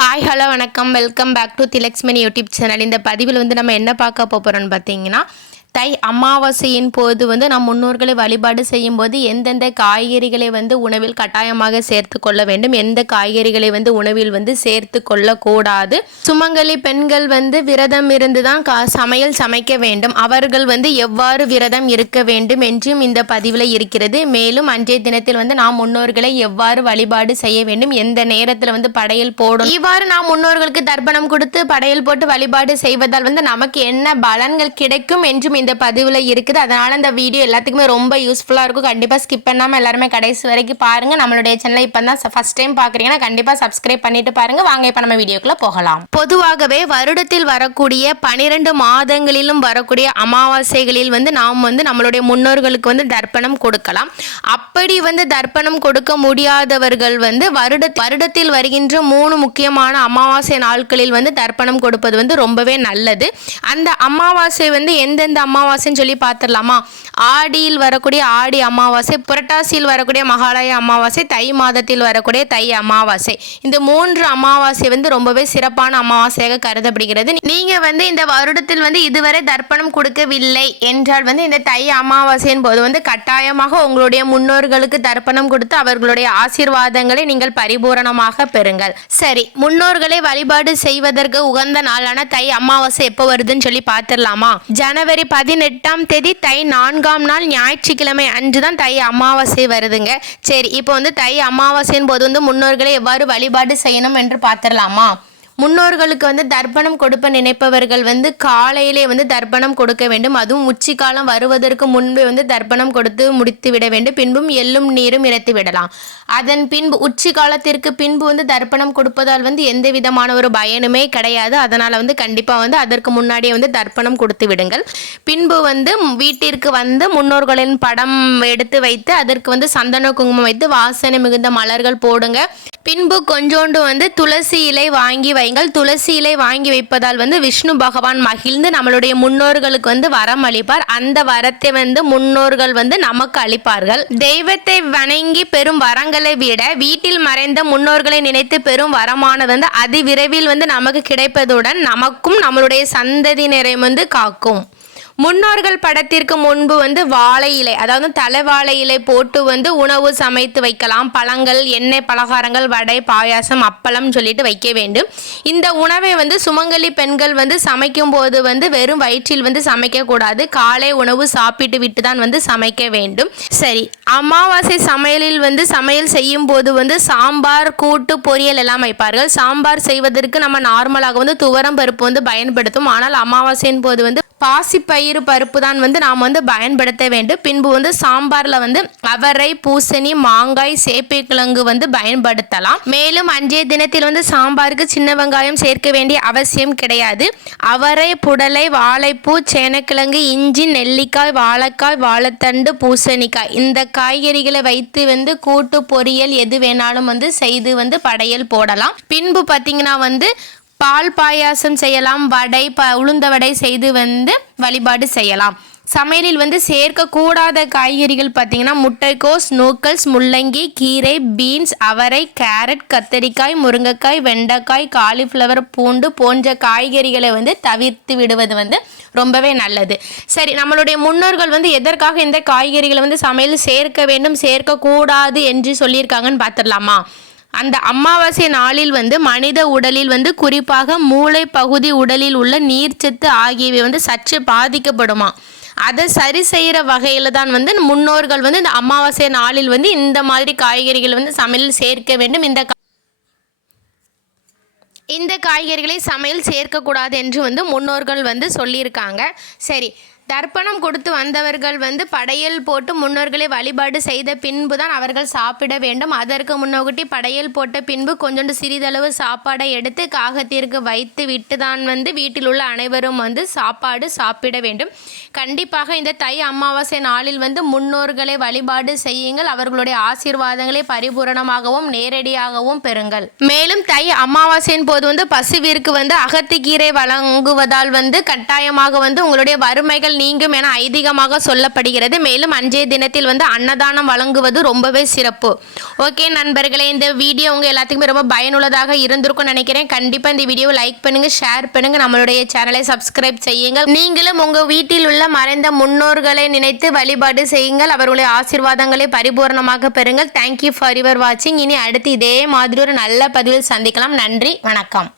Hi hello வணக்கம். Welcome back to Thilaksmani YouTube channel இந்த பதிவில் வந்து நம்ம என்ன பார்க்க போகிறோம்னு பார்த்தீங்கன்னா தை அமாவாசையின் போது வந்து நம் முன்னோர்களை வழிபாடு செய்யும்போது எந்தெந்த காய்கறிகளை வந்து உணவில் கட்டாயமாக சேர்த்து கொள்ள வேண்டும்? எந்த காய்கறிகளை வந்து உணவில் வந்து சேர்த்து கொள்ளக்கூடாது? சுமங்கலி பெண்கள் வந்து விரதம் இருந்து தான் கா சமையல் சமைக்க வேண்டும். அவர்கள் வந்து எவ்வாறு விரதம் இருக்க வேண்டும் என்றும் இந்த பதிவில் இருக்கிறது. மேலும் அன்றைய தினத்தில் வந்து நாம் முன்னோர்களை எவ்வாறு வழிபாடு செய்ய வேண்டும்? எந்த நேரத்தில் வந்து படையல் போடும் இவ்வாறு நாம் முன்னோர்களுக்கு தர்ப்பணம் கொடுத்து படையல் போட்டு வழிபாடு செய்வதால் வந்து நமக்கு என்ன பலன்கள் கிடைக்கும் என்றும் இந்த பதிவில் இருக்குது. அதனால் இந்த வீடியோ எல்லாத்துக்குமே ரொம்ப யூஸ்ஃபுல்லாக இருக்கும். கண்டிப்பாக ஸ்கிப் பண்ணாமல் எல்லாருமே கடைசி வரைக்கும் பாருங்கள் நம்மளுடைய சேனலை இப்போ தான் ஃபஸ்ட் டைம் பார்க்குறீங்கன்னா கண்டிப்பாக சப்ஸ்கிரைப் பண்ணிட்டு பாருங்கள் வாங்க இப்போ நம்ம வீடியோக்குள்ளே போகலாம். பொதுவாகவே வருடத்தில் வரக்கூடிய பனிரெண்டு மாதங்களிலும் வரக்கூடிய அமாவாசைகளில் வந்து நாம் வந்து நம்மளுடைய முன்னோர்களுக்கு வந்து தர்ப்பணம் கொடுக்கலாம். அப்படி வந்து தர்ப்பணம் கொடுக்க முடியாதவர்கள் வந்து வருட வருடத்தில் வருகின்ற மூணு முக்கியமான அமாவாசை நாட்களில் வந்து தர்ப்பணம் கொடுப்பது வந்து ரொம்பவே நல்லது. அந்த அமாவாசை வந்து எந்தெந்த அமாவாசைன்னு சொல்லி பார்த்துடலாமா? ஆடியில் வரக்கூடிய ஆடி அமாவாசை புரட்டாசியில் வரக்கூடிய மகாலய அமாவாசை தை மாதத்தில் வரக்கூடிய தை அமாவாசை. இந்த மூன்று அமாவாசை வந்து ரொம்பவே சிறப்பான அமாவாசையாக கருதப்படுகிறது. நீங்க வந்து இந்த வருடத்தில் வந்து இதுவரை தர்ப்பணம் கொடுக்கவில்லை என்றால் வந்து இந்த தை அமாவாசையின் போது வந்து கட்டாயமாக உங்களுடைய முன்னோர்களுக்கு தர்ப்பணம் கொடுத்து அவர்களுடைய ஆசீர்வாதங்களை நீங்கள் பரிபூரணமாக பெறுங்கள். சரி முன்னோர்களை வழிபாடு செய்வதற்கு உகந்த நாளான தை அமாவாசை எப்போ வருதுன்னு சொல்லி பார்த்துடலாமா? ஜனவரி பதினெட்டாம் தேதி தை நான்காம் நாள் ஞாயிற்றுக்கிழமை அன்று தான் தை அமாவாசை வருதுங்க. சரி இப்போ வந்து தை அமாவாசையின் போது வந்து முன்னோர்களை எவ்வாறு வழிபாடு செய்யணும் என்று பார்த்துடலாமா? முன்னோர்களுக்கு வந்து தர்ப்பணம் கொடுப்ப நினைப்பவர்கள் வந்து காலையிலே வந்து தர்ப்பணம் கொடுக்க வேண்டும். அதுவும் உச்சிக்காலம் வருவதற்கு முன்பே வந்து தர்ப்பணம் கொடுத்து முடித்து விட வேண்டும். பின்பும் எள்ளும் நீரும் இறைத்து விடலாம். அதன் பின்பு உச்சி காலத்திற்கு பின்பு வந்து தர்ப்பணம் கொடுப்பதால் வந்து எந்த விதமான ஒரு பயனுமே கிடையாது. அதனால் வந்து கண்டிப்பாக வந்து அதற்கு முன்னாடியே வந்து தர்ப்பணம் கொடுத்து விடுங்கள். பின்பு வந்து வீட்டிற்கு வந்து முன்னோர்களின் படம் எடுத்து வைத்து அதற்கு வந்து சந்தன குங்குமம் வைத்து வாசனை மிகுந்த மலர்கள் போடுங்க. பின்பு கொஞ்சோண்டு வந்து துளசி இலை வாங்கி வை வைங்கள் துளசி இலை வாங்கி வைப்பதால் வந்து விஷ்ணு பகவான் மகிழ்ந்து நம்மளுடைய முன்னோர்களுக்கு வந்து வரம் அளிப்பார். அந்த வரத்தை வந்து முன்னோர்கள் வந்து நமக்கு அளிப்பார்கள். தெய்வத்தை வணங்கி பெறும் வரங்களை விட வீட்டில் மறைந்த முன்னோர்களை நினைத்து பெறும் வரமானது வந்து அதிவிரைவில் வந்து நமக்கு கிடைப்பதுடன் நமக்கும் நம்மளுடைய சந்ததியினரை வந்து காக்கும். முன்னோர்கள் படத்திற்கு முன்பு வந்து வாழை இலை அதாவது தலை வாழை இலை போட்டு வந்து உணவு சமைத்து வைக்கலாம். பழங்கள் எண்ணெய் பலகாரங்கள் வடை பாயாசம் அப்பளம் சொல்லிட்டு வைக்க வேண்டும். இந்த உணவை வந்து சுமங்கலி பெண்கள் வந்து சமைக்கும் போது வந்து வெறும் வயிற்றில் வந்து சமைக்கக்கூடாது காலை உணவு சாப்பிட்டு விட்டு தான் வந்து சமைக்க வேண்டும். சரி அமாவாசை சமையலில் வந்து சமையல் செய்யும் போது வந்து சாம்பார் கூட்டு பொரியல் எல்லாம் வைப்பார்கள். சாம்பார் செய்வதற்கு நம்ம நார்மலாக வந்து துவரம் பருப்பு வந்து பயன்படுத்தும். ஆனால் அமாவாசையின் போது வந்து பாசிப்பயிறு பருப்பு தான் வந்து நாம் வந்து பயன்படுத்த வேண்டும். பின்பு வந்து சாம்பாரில் வந்து அவரை பூசணி மாங்காய் சேப்பைக்கிழங்கு வந்து பயன்படுத்தலாம். மேலும் அன்றைய தினத்தில் வந்து சாம்பாருக்கு சின்ன வெங்காயம் சேர்க்க வேண்டிய அவசியம் கிடையாது. அவரை புடலை வாழைப்பூ சேனக்கிழங்கு இஞ்சி நெல்லிக்காய் வாழைக்காய் வாழைத்தண்டு பூசணிக்காய் இந்த காய்கறிகளை வைத்து வந்து கூட்டு பொரியல் எது வேணாலும் வந்து செய்து வந்து படையல் போடலாம். பின்பு பார்த்தீங்கன்னா வந்து பால் பாயாசம் செய்யலாம் வடை ப உளுந்த வடை செய்து வந்து வழிபாடு செய்யலாம். சமையலில் வந்து சேர்க்கக்கூடாத காய்கறிகள் பார்த்தீங்கன்னா முட்டைக்கோஸ் நூக்கல்ஸ் முள்ளங்கி கீரை பீன்ஸ் அவரை கேரட் கத்தரிக்காய் முருங்கைக்காய் வெண்டைக்காய் காலிஃப்ளவர் பூண்டு போன்ற காய்கறிகளை வந்து தவிர்த்து விடுவது வந்து ரொம்பவே நல்லது. சரி நம்மளுடைய முன்னோர்கள் வந்து எதற்காக இந்த காய்கறிகளை வந்து சமையல் சேர்க்க வேண்டும் சேர்க்கக்கூடாது என்று சொல்லியிருக்காங்கன்னு பார்த்துடலாமா? அந்த அமாவாசை நாளில் வந்து மனித உடலில் வந்து குறிப்பாக மூளை பகுதி உடலில் உள்ள நீர்ச்சத்து ஆகியவை வந்து சற்று பாதிக்கப்படுமா? அதை சரி செய்கிற வகையில் தான் வந்து முன்னோர்கள் வந்து இந்த அமாவாசை நாளில் வந்து இந்த மாதிரி காய்கறிகள் வந்து சமையல் சேர்க்க வேண்டும். இந்த கா- இந்த காய்கறிகளை சமையல் சேர்க்கக்கூடாது என்று வந்து முன்னோர்கள் வந்து சொல்லியிருக்காங்க. சரி தர்ப்பணம் கொடுத்து வந்தவர்கள் வந்து படையல் போட்டு முன்னோர்களை வழிபாடு செய்த பின்பு தான் அவர்கள் சாப்பிட வேண்டும். அதற்கு முன்னோட்டி படையல் போட்ட பின்பு கொஞ்சோண்டு சிறிதளவு சாப்பாடை எடுத்து காகத்திற்கு வைத்து விட்டு தான் வந்து வீட்டில் உள்ள அனைவரும் வந்து சாப்பாடு சாப்பிட வேண்டும். கண்டிப்பாக இந்த தை அமாவாசை நாளில் வந்து முன்னோர்களை வழிபாடு செய்யுங்கள். அவர்களுடைய ஆசீர்வாதங்களை பரிபூரணமாகவும் நேரடியாகவும் பெறுங்கள். மேலும் தை அமாவாசையின் போது வந்து பசுவிற்கு வந்து அகத்திக்கீரை வழங்குவதால் வந்து கட்டாயமாக வந்து உங்களுடைய வறுமைகள் நீங்கும் என ஐதீகமாக சொல்லப்படுகிறது. மேலும் அன்றைய தினத்தில் வந்து அன்னதானம் வழங்குவது ரொம்பவே சிறப்பு. ஓகே நண்பர்களே இந்த வீடியோ உங்கள் எல்லாத்துக்குமே ரொம்ப பயனுள்ளதாக இருந்திருக்கும்னு நினைக்கிறேன். கண்டிப்பாக இந்த வீடியோவை லைக் பண்ணுங்க ஷேர் பண்ணுங்க நம்மளுடைய சேனலை சப்ஸ்கிரைப் செய்யுங்கள். நீங்களும் உங்கள் வீட்டில் உள்ள மறைந்த முன்னோர்களை நினைத்து வழிபாடு செய்யுங்கள். அவர்களுடைய ஆசீர்வாதங்களை பரிபூர்ணமாக பெறுங்கள். தேங்க்யூ ஃபார் யுவர் வாட்சிங் இனி அடுத்து இதே மாதிரி ஒரு நல்ல பதிவில் சந்திக்கலாம். நன்றி வணக்கம்.